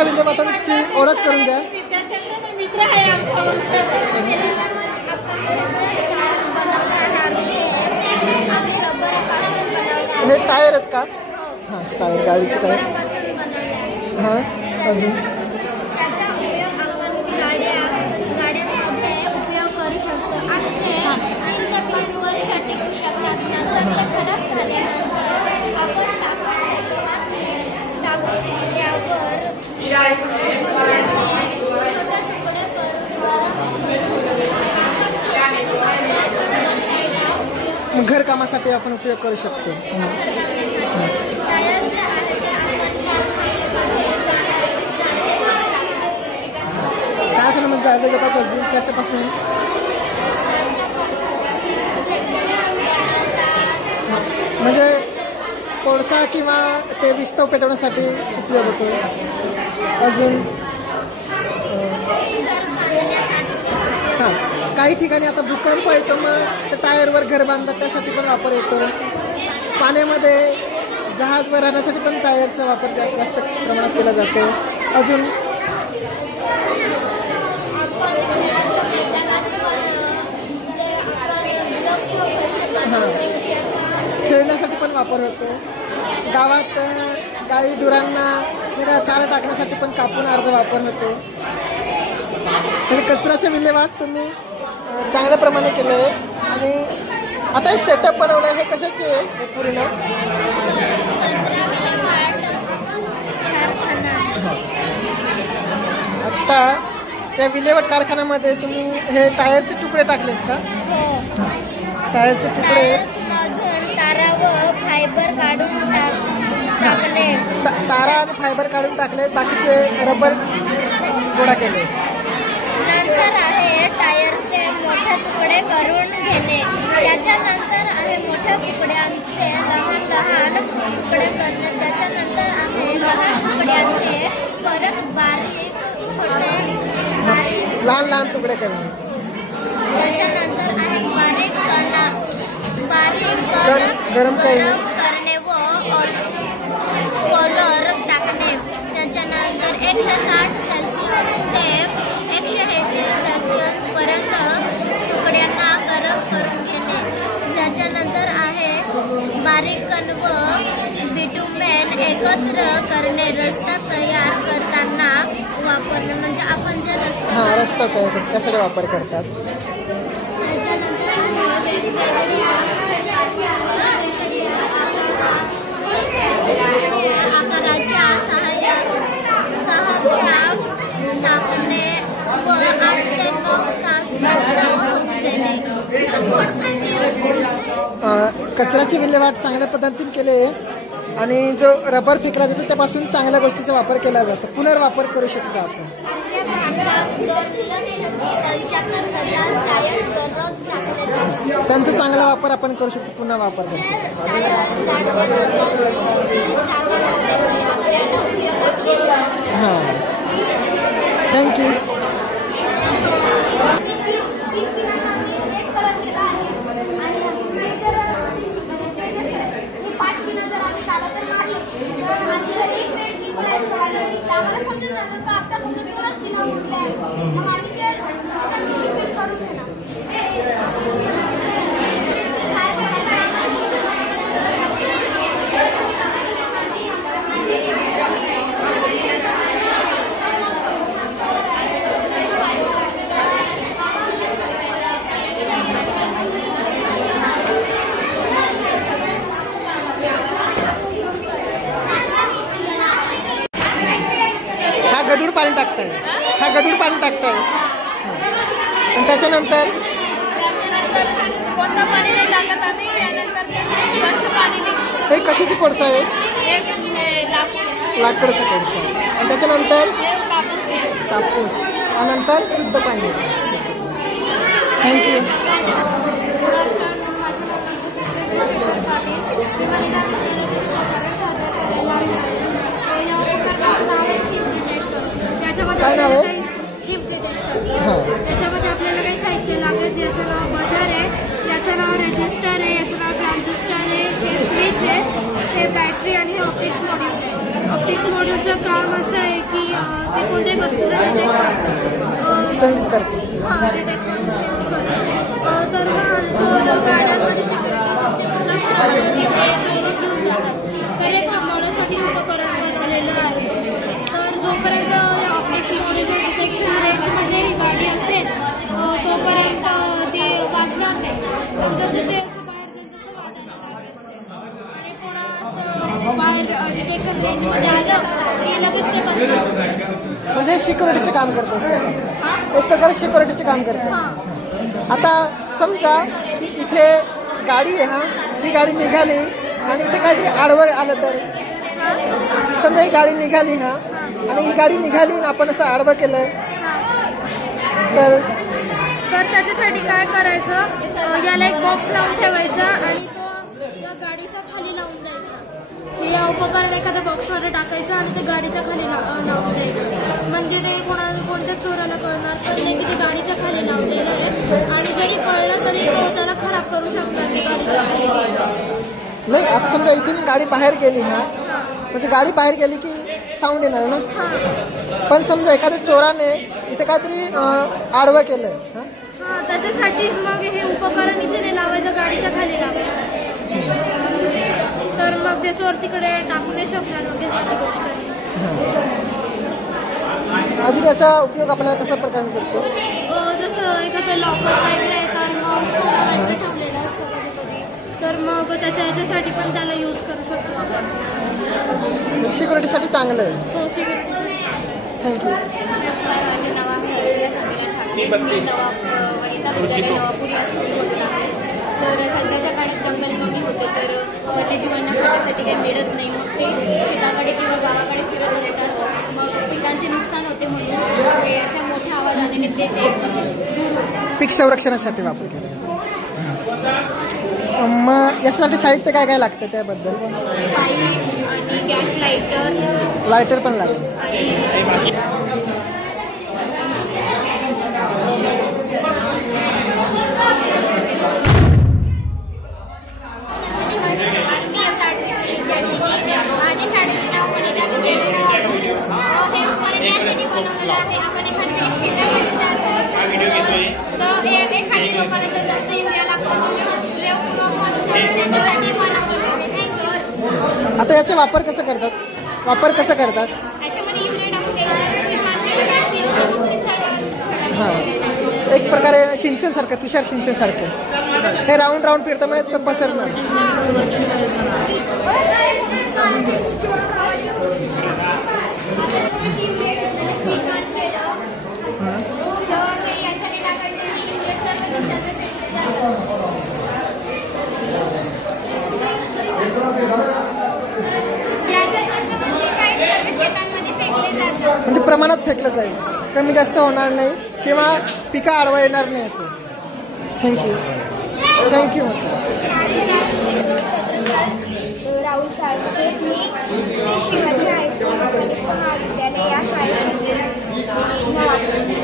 तुमच्या विल्हेवाटांची ओळख करून द्या. हे टायर आहेत का? हां टायर गाडीचे टायर. हां अजून घर कामासाठी आपण उपयोग करू शकतो. कारखान्यामध्ये जाळले जातात अजून त्याच्यापासून म्हणजे कोळसा किंवा ते विस्तव पेटवण्यासाठी उपयोग होतो. अजून हां काही ठिकाणी आता भूकंप येतो मग टायरवर घर बांधतात त्यासाठी पण वापर येतो. पाण्यामध्ये जहाजवर राहण्यासाठी पण टायरचा वापर जास्त प्रमाणात केला जातो. अजून खेळण्यासाठी पण वापर होतो. गावात गाई गुरांना चारा टाकण्यासाठी पण कापून अर्धा वापर होतो. म्हणजे कचऱ्याचे विल्हेवाट तुम्ही चांगल्या प्रमाणे केलं आहे. आणि आता हे सेटअप बनवलं आहे हे कशाचे आहे हे पूर्ण? आता त्या विल्हेवाट कारखान्यामध्ये तुम्ही हे टायरचे तुकडे टाकलेत का? टायरचे तुकडे तारा व फायबर काढून टाकले. तारा आणि फायबर काढून टाकले. बाकीचे रबर गोळा केले. नंतर आहे टायरचे मोठे तुकडे करून घेणे. त्याच्यानंतर आहे मोठ्या तुकड्यांचे लहान लहान तुकडे करणे. त्याच्यानंतर आहे लहान तुकड्यांचे परत बारीक छोटे लहान लहान तुकडे करणे. त्याच्यानंतर आहे बारीक गरम करणे व कलर टाकणे. त्याच्यानंतर 160 सेल्सिअस ते 180 सेल्सिअस पर्यंत तुकड्यांना गरम करून घेणे. त्याच्यानंतर आहे बारीक कण व बिटुमेन एकत्र करणे. रस्ता तयार करताना वापरणे. म्हणजे आपण जे रस्ता तयार करतो त्यासाठी वापर करतात. त्याच्यानंतर वेगवेगळ्या आकाराच्या सहाय्या टाकणे व 8 ते 9 तास देणे. कचऱ्याची विल्हेवाट चांगल्या पद्धतीने केले आणि जो रबर फेकला जातो त्यापासून चांगल्या गोष्टीचा वापर केला जातो. पुनर्वापर करू शकतो आपण. त्यांचा चांगला वापर आपण करू शकतो. पुन्हा वापर करू शकतो. हां थँक्यू. गढूळ पाणी टाकताय. हा गढूळ पाणी टाकताय. आणि त्याच्यानंतर हे कशाची कोळसा आहे? लाकडाचा कोळसा. आणि त्याच्यानंतर कापूस आणि नंतर शुद्ध पाणी. थँक्यू. काय नाव आहे? त्याच्यामध्ये आपल्याला काही साहित्य लागेल. ज्याचं नाव बजार आहे, याचं नाव रजिस्टर आहे, याचं नाव ट्रान्झिस्टर आहे, हे स्विच आहे, हे बॅटरी आणि हे ऑप्टिक्स मॉड्यूल आहे. ऑप्टिक्स मॉड्यूलचं काम असं आहे की ते कोणत्याही वस्तूला सेन्स करते. हां ते टेक्नॉलॉजी सेन्स करते. तर मग गाड्यांमध्ये सिक्युरिटी सिस्टम सुद्धा घेऊन जातात. तर हे थांबवण्यासाठी उपकरण बनवलेलं आहे. तर जोपर्यंत ऑब्जेक्टची डिटेक्शन रेंजमध्ये ही गाडी असेल तोपर्यंत ते वाचणार नाही. पण जसं ते असं बाहेर जाईल तसं वाजायला लागेल आणि पुन्हा असं बाहेर डिटेक्शन रेंजमध्ये आलं की लगेच ते बंद होतं. म्हणजे सिक्युरिटीचं काम करते. एक प्रकारे सिक्युरिटीचं काम करते. आता समजा की इथे गाडी आहे, हा ही गाडी निघाली आणि इथे काहीतरी आडवं आलं तर समजा ही गाडी निघाली हा आणि ही गाडी निघाली आणि आपण असं आडवं केलं तर त्याच्यासाठी काय करायचं, याला एक बॉक्स लावून ठेवायचा आणि तो या गाडीच्या खाली लावून द्यायचा. हे उपकरण एखाद्या बॉक्समध्ये टाकायचं आणि ते गाडीच्या खाली लावून द्यायचं. म्हणजे ते कोणत्या चोराला कळणार पण नाही की ते गाडीच्या खाली लावलेलं आहे आणि जरी कळलं तरी तो त्याला खराब करू शकणार नाही गाडीच्या खाली. नाही. आता समजा इथून गाडी बाहेर गेली ना, म्हणजे गाडी बाहेर गेली की साऊंड येणार ना. पण समजा एखाद्या चोराने इथे काहीतरी आडवं केलं हां त्याच्यासाठीच मग हे उपकरण इथे नाही लावायचं, गाडीच्या खाली लावायचं. तर मग ते चोर तिकडे टाकू नाही शकणार वगैरे गोष्ट. अजून याचा उपयोग आपल्याला कशा प्रकारे शकतो? जसं एखादं लॉकर वगैरे तर मग सोनं वगैरे ठेवलेलं असतं कधी कधी, तर मग ह्याच्यासाठी पण त्याला यूज करू शकतो आपण. सिक्युरिटीसाठी चांगलं आहे. हो सिक्युरिटीसाठी. थँक्यू. माझे नाव आहे हर्षदा शांतीलाल ठाकरे. मी वनिता विद्यालय नवापूर या स्कूलमधून आहे. तर सध्याच्या काळात जंगलमोडी होते तर वन्यजीवांना खाण्यासाठी काही मिळत नाही. मग ते शेताकडे किंवा गावाकडे फिरत असतात. मग पिकांचे नुकसान होते म्हणून याच्या मोठ्या आवाजाने ते दूर होतात. पीक संरक्षणासाठी वापर केला. मग याच्यासाठी साहित्य काय काय लागतं त्याबद्दल? पाईप आणि गॅस लायटर पण लागेल. आणि माझ्या शाळेचे नाव वनिता विद्यालय नवापूर. हे उपकरण यासाठी बनवलेलं आहे, आपण एखादी शेतामध्ये तर एखादी रोपाला जर जास्त युरिया लागतो तर त्याच्यासाठी बनवलेलं आहे. आता याचा वापर कसं करतात? त्याच्यामध्ये युरिया टाकून हां एक प्रकारे सिंचन सारखं, तुषार सिंचन सारखं. हे राऊंड फिरतं मग पसरणार. म्हणजे प्रमाणात फेकलं जाईल, कमी जास्त होणार नाही किंवा पिका आडवा येणार नाही असं. थँक्यू. राहुल साळुंखे. मी श्री शिवाजी हायस्कूल कनिष्ठ महाविद्यालय या शाळेत.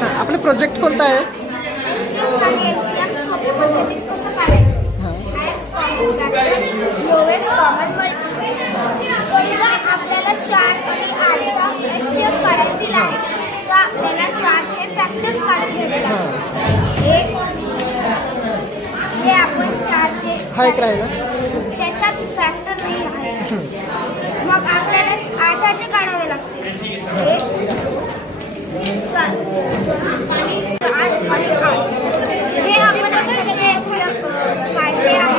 हां आपलं प्रोजेक्ट कोणता आहे? सोप्या पद्धतीत कसं काढायचं. लोवेस्ट कॉमन समजा आपल्याला 4 आणि 8चा एचसीएफ काढायला दिला आहे तर आपल्याला 4चे फॅक्टर्स काढून घ्यावे लागतात. हे आपण 4चे हा एक राहिला, त्याच्यात फॅक्टर नाही आहे. मग आपल्याला 8चे काढावे लागते. 4 आणि 8 हे आपण काढले आहे.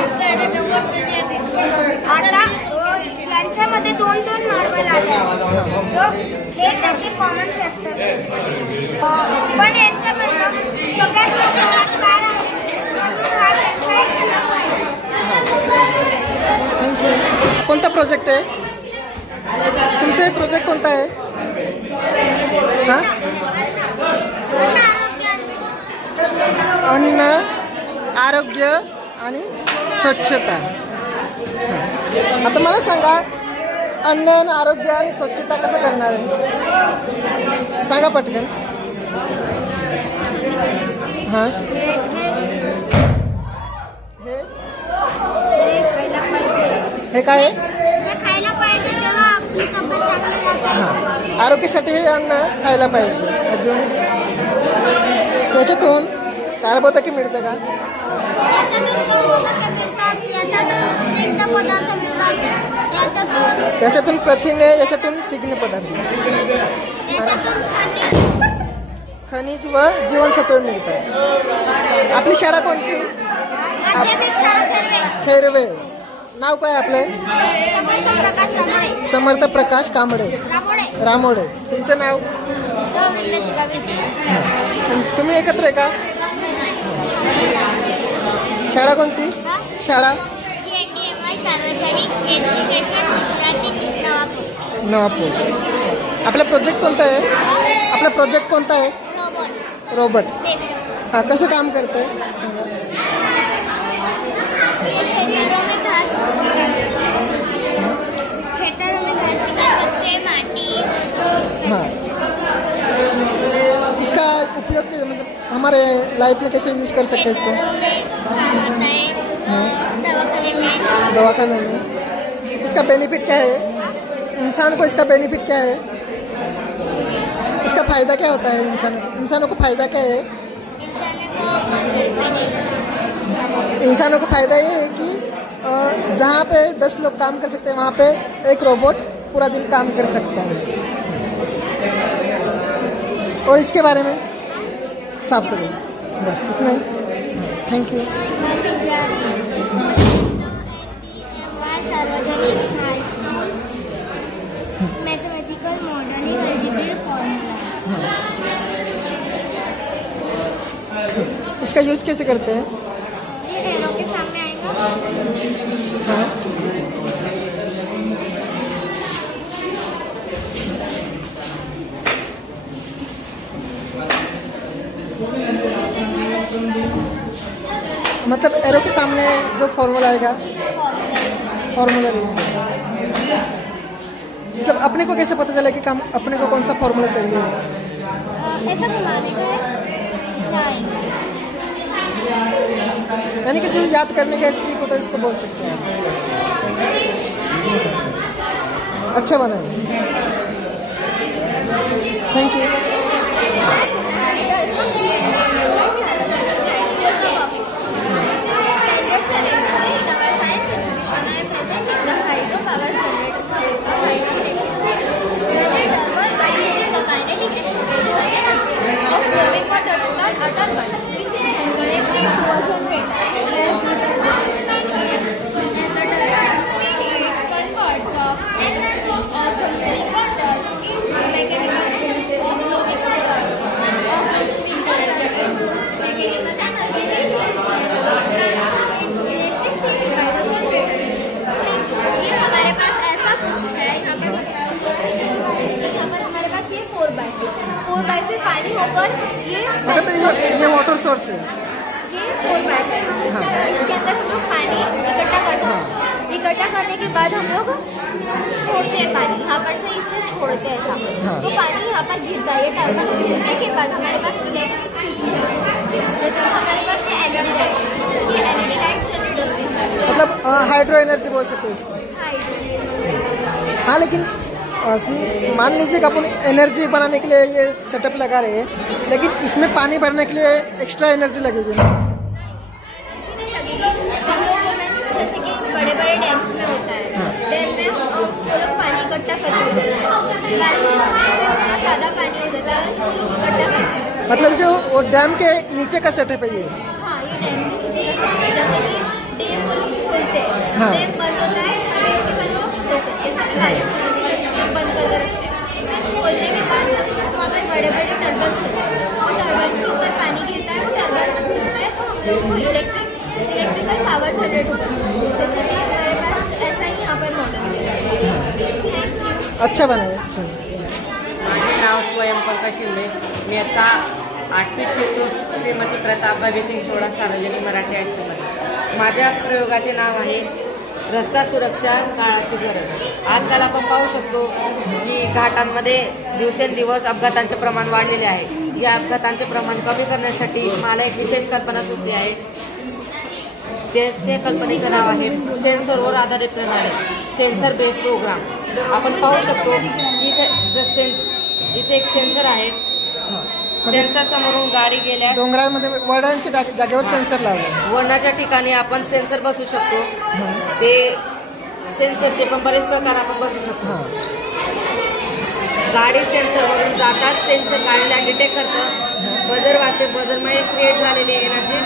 आता यांच्यामध्ये 2 मार्बल आले हे त्याचे कॉमन फॅक्टर. पण यांच्यामधलं सगळ्यात मोठा 4 आहे म्हणून हा त्यांचा एक स्लॅब आहे. कोणता प्रोजेक्ट आहे तुमचा? प्रोजेक्ट कोणता आहे? हां अन्न, आरोग्य आणि स्वच्छता. आता मला सांगा अन्न, आरोग्य आणि स्वच्छता कसं करणार आहे? सांगा पटकन. हां हे काय आहे? खायला पाहिजे तेव्हा आपली तब्येत चांगली राहते. हां, आरोग्यासाठी हे अन्न खायला पाहिजे. अजून याच्यातून कार्बोदके मिळतं का? याच्यातून प्रथिने, याच्यातून स्निग्ध पदार्थ, खनिज व जीवनसत्व मिळतात. आपली शाळा कोणती? खैरवे. नाव काय आपलं? समर्थ प्रकाश कांबळे रामोडे. तुमचं नाव? तुम्ही एकत्र आहे का? शाळा कोणती? शाळा नवापूर. आपला प्रोजेक्ट कोणता आहे? आपला प्रोजेक्ट कोणता आहे? रोबोट. हा, कसं काम करतंय? हाँ, इसका उपयोग मतलब हमारे लाइफ में कैसे यूज़ कर सकते हैं इसको? दवाखाने में. इसका बेनिफिट क्या है? इंसान को इसका बेनिफिट क्या है? इसका फायदा क्या होता है? इंसानों को फायदा क्या है? इंसानों को फायदा ये है कि जहाँ पे 10 लोग काम कर सकते हैं वहाँ पे एक रोबोट पूरा दिन काम कर सकता है. और इसके बारे में साफ सही, बस इतना ही. Thank you. Mathematical modelling algebraic formula. इसका यूज़ कैसे करते हैं? ये एरो के सामने आएगा. हाँ. मतलब एरो के सामने जो फॉर्मूला आएगा, फॉर्मूला. जब अपने को कैसे पता चला कि हम अपने को कौन सा फॉर्मूला चाहिए? ऐसा घुमाने का है. यानी कि जो याद करने का ट्रिक होता है इसको बोल सकते हैं. अच्छा बना है. Thank you. ये वाटर सोर्स है. ये 4x है. इसके अंदर हम लोग पानी इकट्ठा करते हैं. इकट्ठा करने के बाद हम लोग छोड़ते हैं पानी. यहाँ पर से इससे छोड़ते हैं ऐसा. तो पानी यहाँ पर गिरता है. ये टर्बाइन घूमने के बाद हमारे पास इलेक्ट्रिसिटी है. जैसे हमारे पास ये एलईडी लाइट. ये एलईडी लाइट जनरेट होती है. मतलब हाइड्रो एनर्जी बोल सकते हैं इसको. हाँ, लेकिन मान लीजिए कि अपन एनर्जी बनाने के लिए ये सेटअप लगा रहे हैं, लेकिन इसमें पानी भरने के लिए एक्स्ट्रा एनर्जी लगेगी. बड़े बड़े डैम्स में होता है. डैम में वो लोग पानी इकट्ठा करते हैं. ज़्यादा पानी हो जाता है इकट्ठा करते हैं. मतलब जो वो डैम के नीचे का सेटअप है ये. हाँ, ये डैम के नीचे का सेटअप है. जैसे कि डैम खोलते हैं. हाँ. डैम बंद होता है. बंद कर देते हैं. फिर खोलने के बाद वहाँ पर बड़े बड़े टर्बाइन्स होते हैं. वो टर्बाइन के ऊपर पानी गिरता है. वो टर्बाइन घूमता है तो हम लोग को इलेक्ट्रिकल पावर जनरेट होता है. जैसे कि हमारे पास ऐसा ही यहाँ पर मॉडल है. अच्छा बना है. माझे नाव स्वयंपंका शिंदे. मी आता 8वीत शिकतो श्रीमती प्रतापबाई सिंग सोडा सार्वजनिक मराठी हायस्कूलमध्ये. माझ्या प्रयोगाचे नाव आहे रस्ता सुरक्षा काळाची गरज. आजकाल आपण पाहू शकतो की घाटांमध्ये दिवसेंदिवस अपघातांचे प्रमाण वाढलेले आहे. या अपघातांचे प्रमाण कमी करण्यासाठी मला एक विशेष कल्पना सुचली आहे. त्या कल्पनेचं नाव आहे सेन्सरवर आधारित प्रणाली, सेन्सर बेस प्रोग्राम. आपण पाहू शकतो की इथे एक सेन्सर आहे. सेन्सर समोरून गाडी गेल्यास डोंगरामध्ये वडांच्या जागेवर सेन्सर लावले. वळणाच्या ठिकाणी आपण सेन्सर बसू शकतो. ते सेन्सरचे पण बरेच प्रकार आपण बसू शकतो. गाडी सेन्सरवरून जातात, सेन्सर गाडीला डिटेक्ट करतं, बजर वाजते, बजरमध्ये क्रिएट झालेली एनर्जी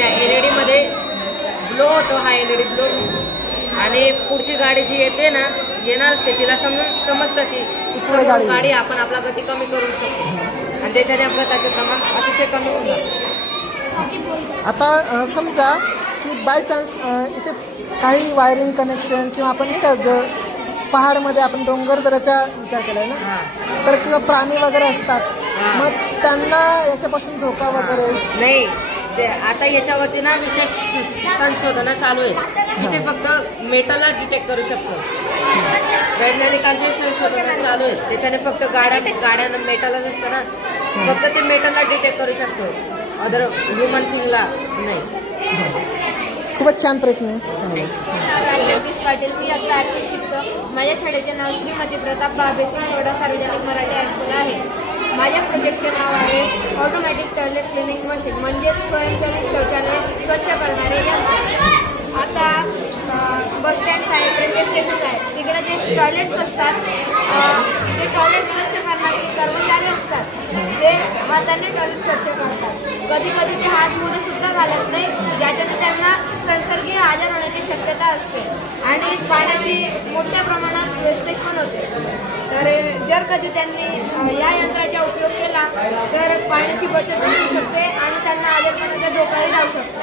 या LED मध्ये ब्लो होतो, हा LED ब्लो. आणि पुढची गाडी जी येते ना, येणार असते, तिला समजतं की गाडी आपण आपला गती कमी करू शकतो आणि त्याच्याने अपघाताचे प्रमाण अतिशय कमी होऊन जातं. आता समजा की बाय चान्स इथे काही वायरिंग कनेक्शन किंवा आपण नाही का पहाडमध्ये आपण डोंगर दऱ्याचा विचार केलाय ना, तर किंवा प्राणी वगैरे असतात, मग त्यांना याच्यापासून धोका वगैरे नाही. आता याच्यावरती ना विशेष संशोधनं चालू आहेत. इथे फक्त मेटलला डिटेक्ट करू शकतो. वैज्ञानिकांचे संशोधन चालू आहेत. त्याच्याने फक्त गाड्या मेटलच असतं ना, फक्त ते मेटलला डिटेक्ट करू शकतो, अदर ह्युमन थिंगला नाही. खूपच छान प्रयत्न आहे. पाटील, मी आता 8वी शिकतो. माझ्या शाळेचे नाव श्रीमती प्रताप बाबे शिंगोडा सार्वजनिक मराठी हायस्कूल आहे. माझ्या प्रोजेक्टचे नाव आहे ऑटोमॅटिक टॉयलेट क्लिनिंग मशीन, म्हणजेच स्वयंचलित शौचालय स्वच्छ करणारे यंत्र. आता bus stand side railway station आहे, तिकडे जे टॉयलेट्स असतात, ते टॉयलेट स्वच्छ करणारे कर्मचारी असतात, ते हाताने टॉयलेट स्वच्छ करतात. कधी कधी ते हात मुळे सुद्धा घालत नाही, ज्याच्याने त्यांना संसर्गीय आजार होण्याची शक्यता असते आणि पाण्याची मोठ्या प्रमाणात वेस्टेज पण होते. तर जर कधी त्यांनी या यंत्राचा उपयोग केला तर पाण्याची बचत होऊ शकते आणि त्यांना आजारपणाचा धोकाही राहू शकतो.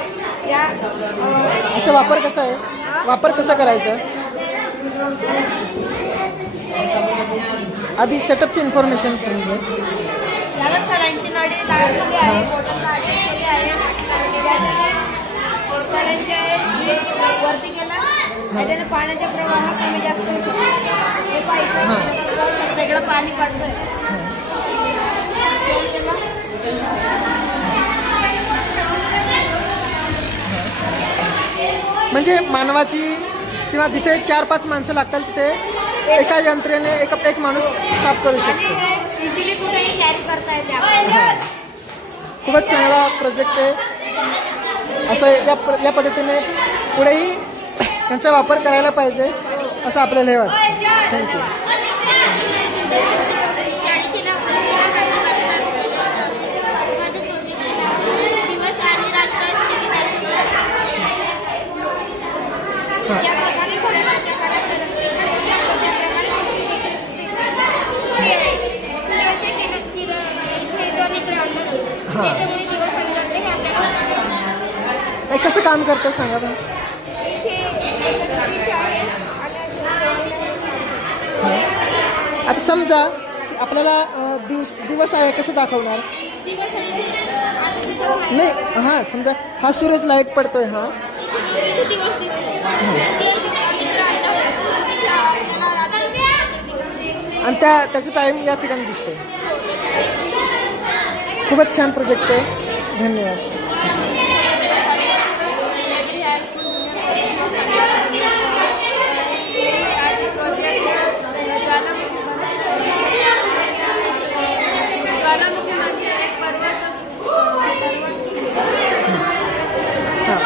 याचा वापर कसा आहे, वापर कसा करायचा, आधी सेटअपची इन्फॉर्मेशन सांगितलं. याला सलाईनची नळी लावलेली आहे, बॉटल लावलेली आहे. सलाईनचे वरती गेला त्याच्याने पाण्याचा प्रवाह कमी जास्त होऊ शकतो. हे पाहिजे इकडं पाणी काढतोय. म्हणजे मानवाची किंवा जिथे 4-5 माणसं लागतात तिथे एका यंत्रेने एक माणूस साफ करू शकतो. इझिली कुठेही कॅरी करता येते. खूपच चांगला प्रोजेक्ट आहे. असं या पद्धतीने पुढेही त्यांचा वापर करायला पाहिजे असं आपल्याला हे वाटतं. थँक्यू. कसं काम करतं सांगा बरं. आता समजा की आपल्याला दिवस आहे, कसं दाखवणार नाही. हां, समजा हा सूरज लाईट पडतोय, हा आणि त्याचा टाइम या ठिकाणी दिसतोय. खूपच छान प्रोजेक्ट आहे. धन्यवाद.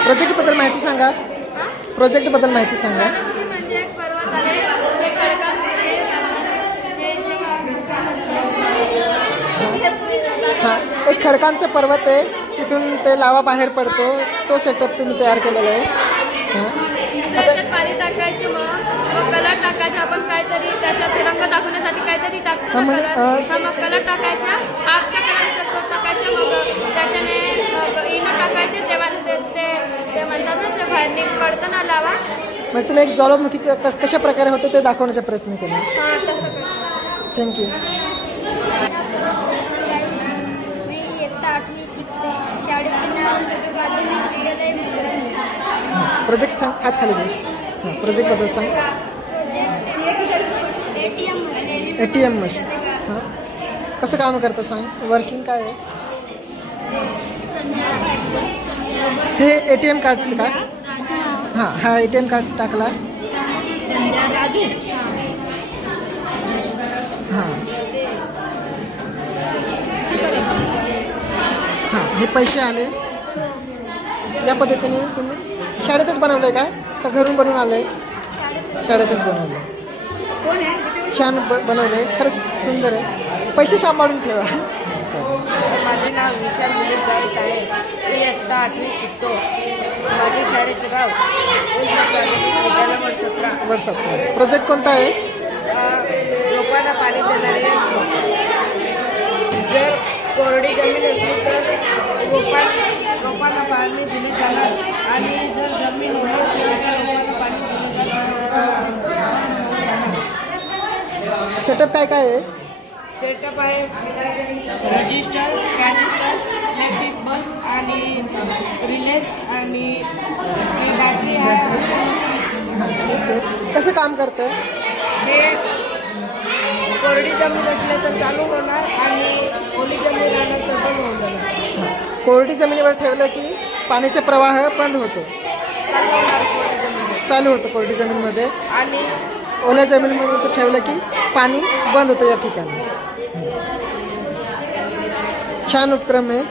प्रोजेक्टबद्दल माहिती सांगा. प्रोजेक्टबद्दल माहिती सांगा. हां, एक खडकांचा पर्वत आहे, तिथून ते लावा बाहेर पडतो, तो सेटअप तुम्ही तयार केलेला आहे. त्याच्यात पाणी टाकायचे, मग कलर टाकायचे. आपण काहीतरी त्याच्यात रंग दाखवण्यासाठी काहीतरी टाकतो. मग कलर टाकायचा, आगच्या कलर टाकायचे, मग त्याच्याने इनो टाकायचे, तेव्हा ते म्हणतात ना, ते बाहेर निघ पडतं ना लावा. म्हणजे तुम्ही एक ज्वालामुखीचं कशा प्रकारे होतं ते दाखवण्याचा प्रयत्न केला. हां, तसं. थँक्यू. मी इयत्ता 8वी शिकते. शाळेचे नाव माध्यमिक विद्यालय. प्रोजेक्ट सांग, हात खाली घे. प्रोजेक्टबद्दल सांग. ATM machine. हां, कसं काम करतं सांग, वर्किंग काय आहे. हे ATM कार्डचं का. हां, हा ATM कार्ड टाकला. हां हां, हे पैसे आले. या पद्धतीने तुम्ही शाळेतच बनवलंय काय का घरून बनवून आलंय? शाळेतच बनवलंय. छान बनवलंय, खरंच सुंदर आहे. पैसे सांभाळून ठेवा. माझे नाव विशाल मुलीस गावित आहे. मी इयत्ता 8वीत शिकतो. माझ्या शाळेचं गाव विद्यालय वर्षात. प्रोजेक्ट कोणता आहे? रोपांना पाणी देणारे. जर कोरडी जमीन असली तर रोपांना पाणी दिले जाणार आणि जर जमीन ओली असली तर रोपांना पाणी दिले जाणार. सेटअप काय काय आहे? सेटअप आहे रजिस्टर, ट्रान्झिस्टर, इलेक्ट्रिक बल्ब आणि रिले आणि बॅटरी आहे. कसं काम करतं? हे कोरडी जमीन असले तर चालू होणार आणि ओली जमीन राहणार तर बंद होऊन जाणार. कोरडी जमिनीवर ठेवलं की पाण्याचा प्रवाह बंद होतो, चालू होतं कोरडी जमीनमध्ये. आणि ओल्या जमिनीमध्ये ठेवलं की पाणी बंद होतं या ठिकाणी. छान उपक्रम आहे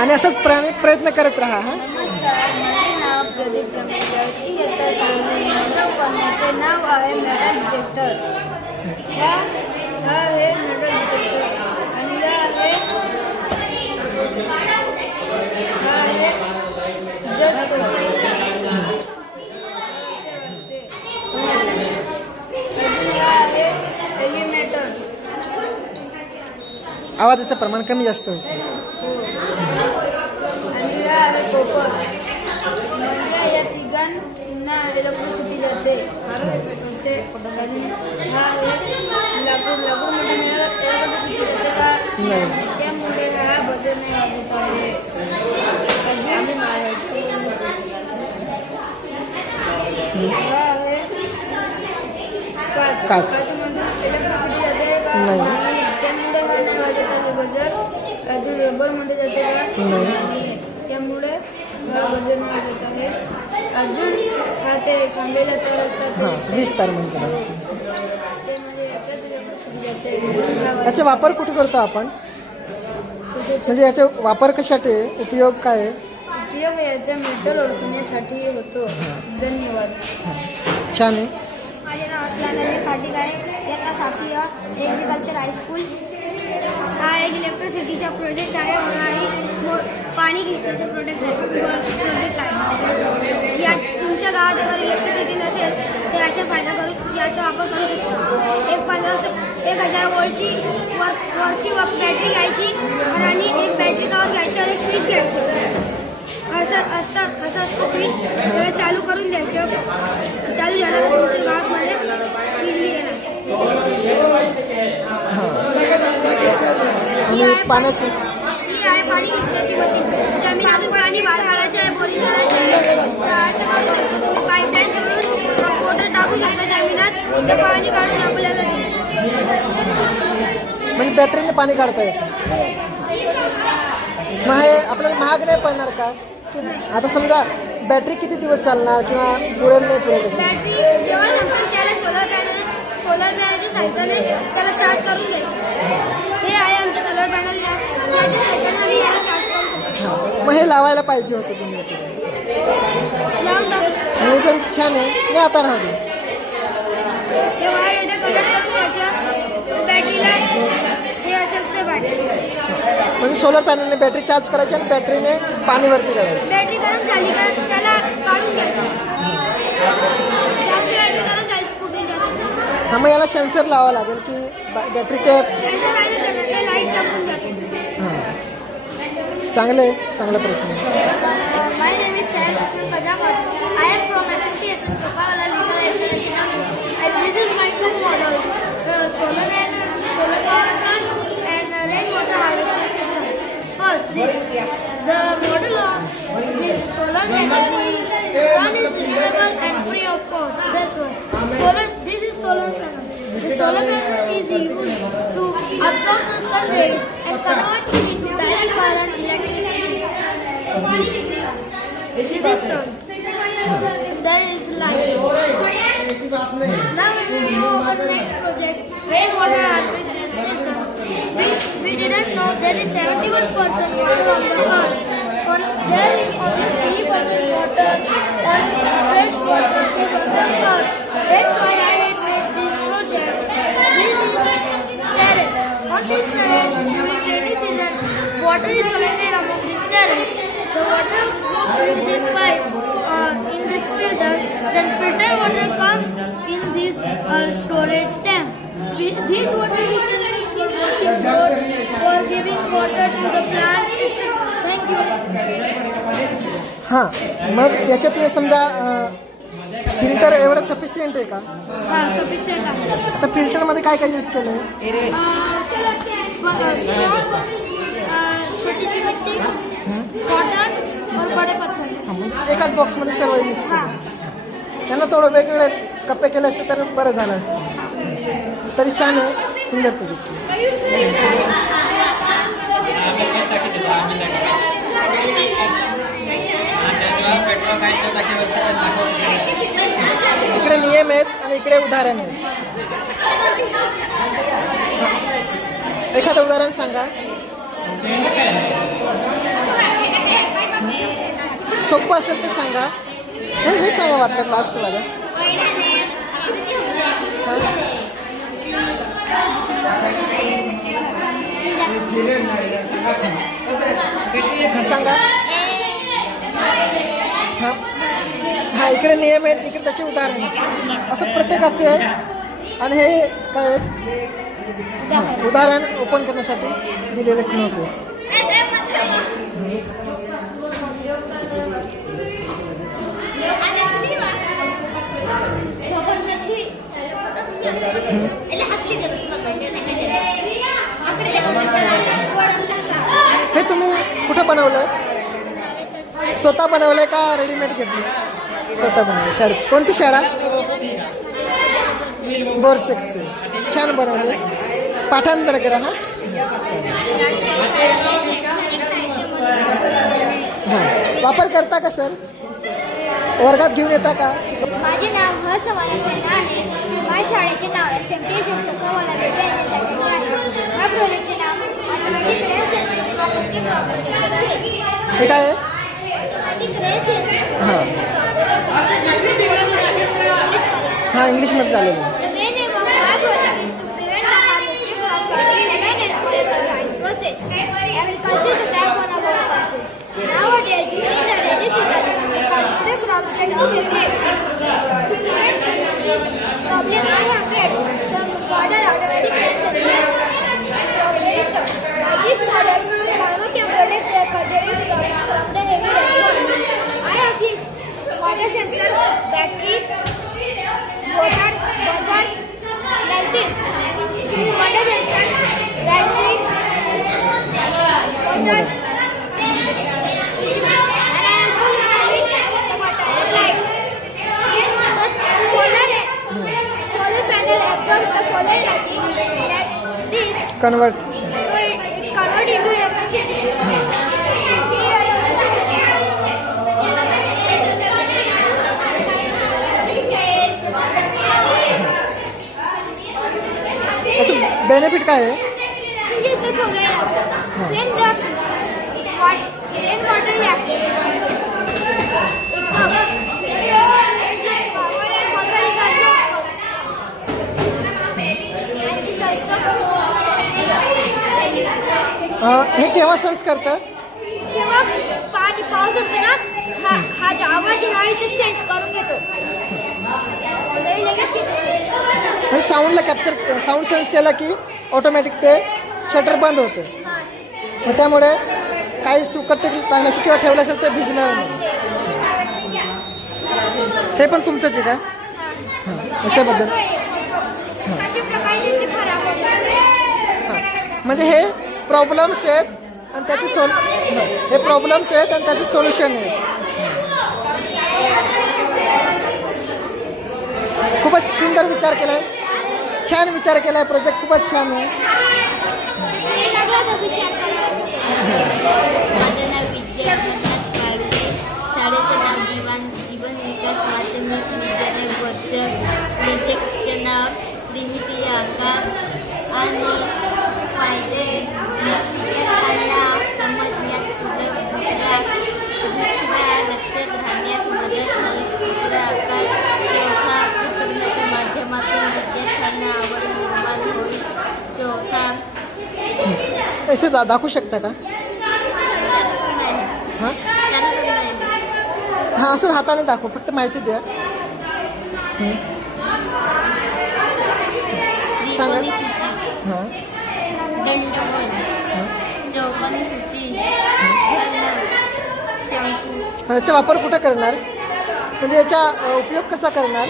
आणि असंच प्रयत्न करत राहा. हा, माझे नाव प्रदीप रमेश गावती. इयत्ता 6वी. माझे नाव आहे मेटल डिटेक्टर. हा आहे मेटल डिटेक्टर आणि हा आहे जस्ट एलिमेटर. आवाजाचं प्रमाण कमी जास्त होतं. आणि हा आहे कोपर. म्हणजे या तिघांना इलेक्ट्रिसिटी जाते असे. आणि हा आहे लाकूड. लाकूडमध्ये इलेक्ट्रिसिटी जाते का? नाही. त्यामुळे हा बजर नाही वाजत आहे. हा आहे काच. काच. काचमध्ये इलेक्ट्रिसिटी जाते का? नाही. त्यामुळे हा नाही वाजत आहे बजर. अजून रबरमध्ये जाते का? नाही. त्यामुळे हा बजर नाही वाजत आहे. अजून हा ते खांबेला तर असतात हां, 20 तार म्हणतात. ते म्हणजे याच्यात इलेक्ट्रिसिटी जाते. याचा वापर कुठे करतो आपण? म्हणजे याचा वापर कशासाठी आहे? उपयोग काय आहे? उपयोग याचा मेटल ओळखण्यासाठी होतो. धन्यवाद. छान आहे. माझे नाव असल्याने पाटील आहे. इयत्ता 7वी ॲग्रिकल्चर हायस्कूल. हा एक इलेक्ट्रिसिटीचा प्रोजेक्ट आहे आणि पाणी खिचण्याचा प्रोजेक्ट आहे. या तुमच्या गावात अगर इलेक्ट्रिसिटी नसेल तर याचा फायदा करू याचा वापर करू शकतो. 1000 वोल्टची वरची बॅटरी घ्यायची आणि एक बॅटरी कवर घ्यायची आणि स्विच घ्यायची. असं स्विच त्याला चालू करून द्यायचं. चालू झाल्यावर तुमच्या गावामध्ये बिजली येणार. आणि पाण्याचं ही आहे पाणी खिचण्याची मशीन. जमिनीतून पाणी बाहेर काढायचं आहे, बोरिंग करायचं आहे. असं करून पाईपलाईन करून मोटर टाकू शकतो जमिनीत. ते पाणी काढून आपल्याला म्हणजे बॅटरीने पाणी काढता येतं. मग हे आपल्याला महाग नाही पडणार का? आता समजा बॅटरी किती दिवस चालणार किंवा पुरेल नाही पुरेल? बॅटरी जेव्हा संपेल त्याला सोलर पॅनलच्या साह्याने त्याला चार्ज करून द्यायचं. हे आहे आमचं सोलर पॅनल. याच्या साह्याने आम्ही याला चार्ज करू शकतो. मग हे लावायला पाहिजे होतं तुम्ही. लावून टाकू. नियोजन छान आहे. मी आता राहतो. हे वायर याच्या कनेक्ट करून द्यायचं बॅटरीला. हे असेल ते बॅटरी. म्हणजे सोलर पॅनलने बॅटरी चार्ज करायची आणि बॅटरीने पाणीवरती काढायची. बॅटरी गरम झाली का त्याला काढून घ्यायचं. जास्त बॅटरी गरम झाली कुठे जास्त. हा, मग याला सेन्सर लावावं लागेल की बॅटरीचं. सेन्सर आहे तर ते लाईट चमकून जाते. हां, चांगलं आहे. चांगला प्रश्न. My name is Shahid Ashwin Kajapur. I am from SMPS in Sokawala Legal Education. And this is my two models, the solar power plant and the rainwater harvesting system. First, the model of this solar energy, the sun is renewable and free of cost. That's why this is solar panel. The solar panel is used to absorb the sun rays and convert it into direct power and electricity. This is sun. our next project, rainwater harvesting system. We didn't know there is 71% water on the earth. There is only 3% water on fresh water is on the earth. That's why I made this project. This is terrace. On this terrace, during rainy season, water is collected among this terrace. The water flows through this pipe in this filter. Then filtered water comes in this storage tank. This water we can use for washing clothes or giving water to the plants. Thank you. हां, मग याच्यातले समजा filter एवढं sufficient आहे का? हां, sufficient आहे. आता फिल्टरमध्ये काय काय यूज केलं आहे? छोटीशी मिट्टी, कॉटन और बड़े पत्थर. म्हणजे एकाच बॉक्समध्ये सर्व मिक्स केलं. त्यांना थोडं वेगवेगळे कप्पे केले असते तर बरं झालं असतं. तरी छान आहे, सुंदर प्रोजेक्ट. इकडे नियम आहेत आणि इकडे उदाहरण आहेत. एखादं उदाहरण सांगा. सोपं असेल तर सांगा. हे सांगा वाटलं लास्टवाला. सांगा. हा, इकडे नियम आहेत, इकडे त्याचे उदाहरण असं प्रत्येकाचे आहे. आणि हे काय उदाहरण ओपन करण्यासाठी दिलेले नव्हते. हे तुम्ही कुठं बनवलं? स्वतः बनवलंय का रेडीमेड घेतली? स्वतः बनवलं. शाळेत कोणती शाळा? बोरचेकचे. छान बनवले. पाठांतर करा. हां, वापर करता का सर? वर्गात घेऊन येता का? माझे नाव समाधान आहे. माझ्या शाळेचे नाव SMT शिक्षक मला भेटण्यासाठी आहे. या प्रोजेक्टचे नाव ऑटोमॅटिक रेन सेन्सर प्रॉपर्टी हे काय आहे? Automatic rain sensor. हां, इंग्लिशमध्ये चालेल. The main aim of my project is to prevent the harvesting of water in an environmental process. Agriculture is the backbone of our country. Nowadays, during the rainy season, the crops get affected. To prevent this problem, I have made the water automatic reservoir. This model, farmer can protect their cultural crops from the heavy rainfall. I have fixed water sensor, battery, water, buzzer, like this. Water sensor, battery, water. Convert. So it's converted into electricity. त्याचं benefit काय आहे? This is the solar. When the rainwater हे केव्हा sense करतं? जेव्हा पाऊस असतो ना, हा जो आवाज आहे ते सेन्स करून घेतो. म्हणजे साऊंडला कॅप्चर, साऊंड सेन्स केला की ऑटोमॅटिक ते शटर बंद होते. मग त्यामुळे काही सुकट टाकल्याशी किंवा ठेवलं असेल तर भिजणार नाही. हे पण तुमचंच आहे का? त्याच्याबद्दल म्हणजे हे प्रॉब्लेम्स आहेत आणि त्याची हे प्रॉब्लेम्स आहेत आणि त्याचे सोल्युशन आहे. खूपच सुंदर विचार केलाय, छान विचार केलाय. प्रोजेक्ट खूपच छान आहे. माझं नाव विद्या काळुदे. शाळेचं नाव जीवन विकास माध्यमिक विद्यालय. प्रोजेक्टचं नाव आणि फायदे विद्यार्थ्यांना समजण्यात दुसऱ्या लक्षात राहण्यास मदत होईल. दुसरा आकार चौथा पकडण्याच्या माध्यमातून विद्यार्थ्यांना आवड निर्माण होईल. चौथा ऐसे दाखवू शकता का? हां हां असं हाताने दाखव, फक्त माहिती द्या. त्रिकोणी सूची, हां दंडगोल, चौकोनी सूची, शंकू. याचा वापर कुठं करणार, म्हणजे याचा उपयोग कसा करणार?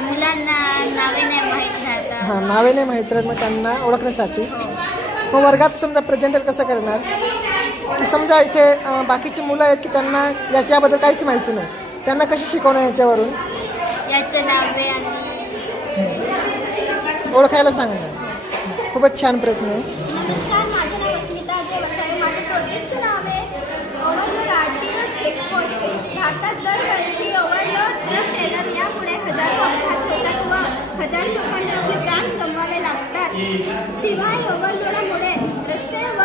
मुलांना नावे नाही माहीत राहतात. हां नावे नाही माहीत राहत, मग त्यांना ओळखण्यासाठी. मग वर्गात समजा प्रेझेंटेट कसं करणार की समजा इथे बाकीची मुलं आहेत की त्यांना याच्याबद्दल काहीच माहिती नाही, त्यांना कशी शिकवणार याच्यावरून? याचं नावे आणि ओळखायला सांगणार. खूपच छान प्रयत्न आहे. नमस्कार, माझं नाव अस्मिता देवसाई. माझं प्रोजेक्टचं नाव आहे ओव्हरलोड आरटीओ चेकपोस्ट. भारतात दरवर्षी ओव्हरलोड प्लस टेलर यामुळे हजारो अपघात होतात व हजारो लोकांना आपले प्राण गमवावे लागतात. शिवाय ओव्हरलोडामुळे रस्ते व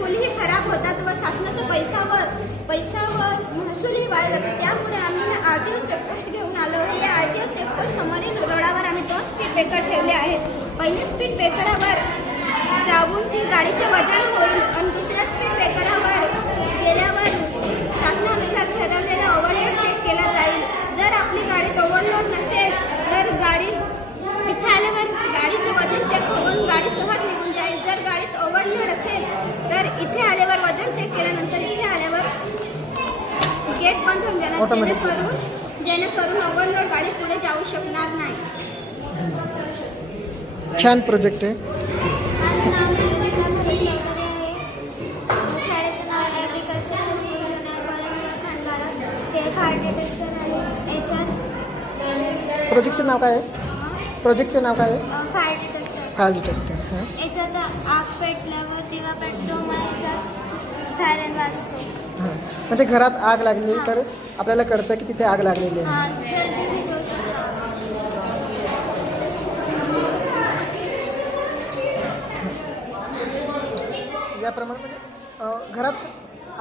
पूलही खराब होतात व शासनाचा पैसा व महसूलही वाया जातो. त्यामुळे आम्ही आरटीओ चेकपोस्ट घेऊन आलो. या आरटीओ चेकपोस्ट समोरील रोडावर आम्ही 2 स्पीड ब्रेकर ठेवले आहेत. पहिल्या स्पीड ब्रेकरावर जाऊन ती गाडीचे वजन होईल आणि दुसऱ्या स्पीड ब्रेकरावर गेल्यावर शासनानुसार ठरवलेला ओव्हरलोड चेक केला जाईल. जर आपली गाडीत ओव्हरलोड नसेल तर इथे आल्यावर गाडीचे वजन चेक होऊन गाडी सहज निघून जाईल. जर गाडीत ओव्हरलोड असेल तर इथे आल्यावर वजन चेक केल्यानंतर इथे आल्यावर गेट बंद होऊन जाणार, जेणेकरून ओव्हरलोड गाडी पुढे जाऊ शकणार नाही. छान प्रोजेक्ट आहे. माझं नाव निवेदिता भरत चौधरी आहे. शाळेचं नाव ॲग्रिकल्चर हायस्कूल जुन्नर कॉलेज खंडवारा. हे एक हार्ट डिटेक्टर आहे. याच्यात प्रोजेक्टचं नाव काय आहे? प्रोजेक्टचं नाव काय आहे? Fire detector. Fire detector. हां याच्यात आग पेटल्यावर दिवा पेटतो, मग याच्यात सायरन वाजतो. हां म्हणजे घरात आग लागली तर आपल्याला कळतं की तिथे आग लागलेली आहे. हां जल्दी विझवू शकतो. याप्रमाणे म्हणजे घरात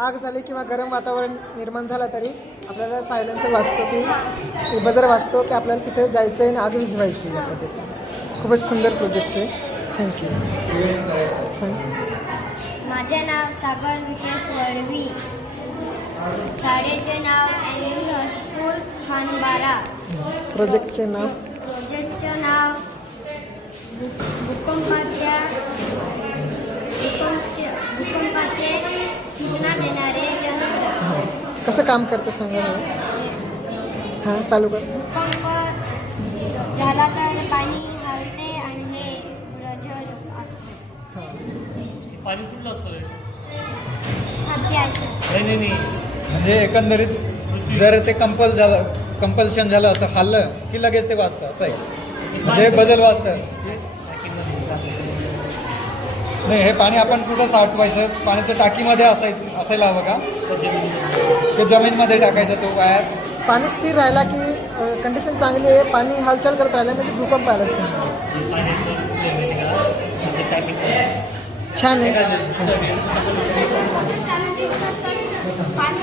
आग झाली किंवा गरम वातावरण निर्माण झालं तरी आपल्याला सायलेन्सर वाजतो की बजर वाजतो की आपल्याला तिथे जायचं आहे आणि आग विझवायची. या पद्धतीने खूपच सुंदर प्रोजेक्ट आहे. थँक्यू. सांग. माझे नाव सागर विकेश वळवी. शाळेचे नाव एनव्ही हायस्कूल खानबारा. प्रोजेक्टचे नाव प्रोजेक्टचे नाव भूकंपाचे सूचना देणारे यंत्र. हां कसं काम करतं सांगा मला. हां चालू कर. भूकंप झाला तर पाणी हलते आणि हे प्रज्वल असते. हां पाणी कुठलं असतं रे? सध्याचे नाही म्हणजे एकंदरीत जर ते कंपल्शन झालं असं हल्लं की लगेच ते वाचतं असं आहे. म्हणजे बदल वाचतं. नाही हे पाणी आपण कुठं साठवायचं? पाण्याच्या टाकीमध्ये असायला हवं का? ते जमीनमध्ये टाकायचं तो वायर. पाणी स्थिर राहिला की कंडिशन चांगली आहे, पाणी हालचाल करत राहिला म्हणजे भूकंप आला. छान आहे. पाणी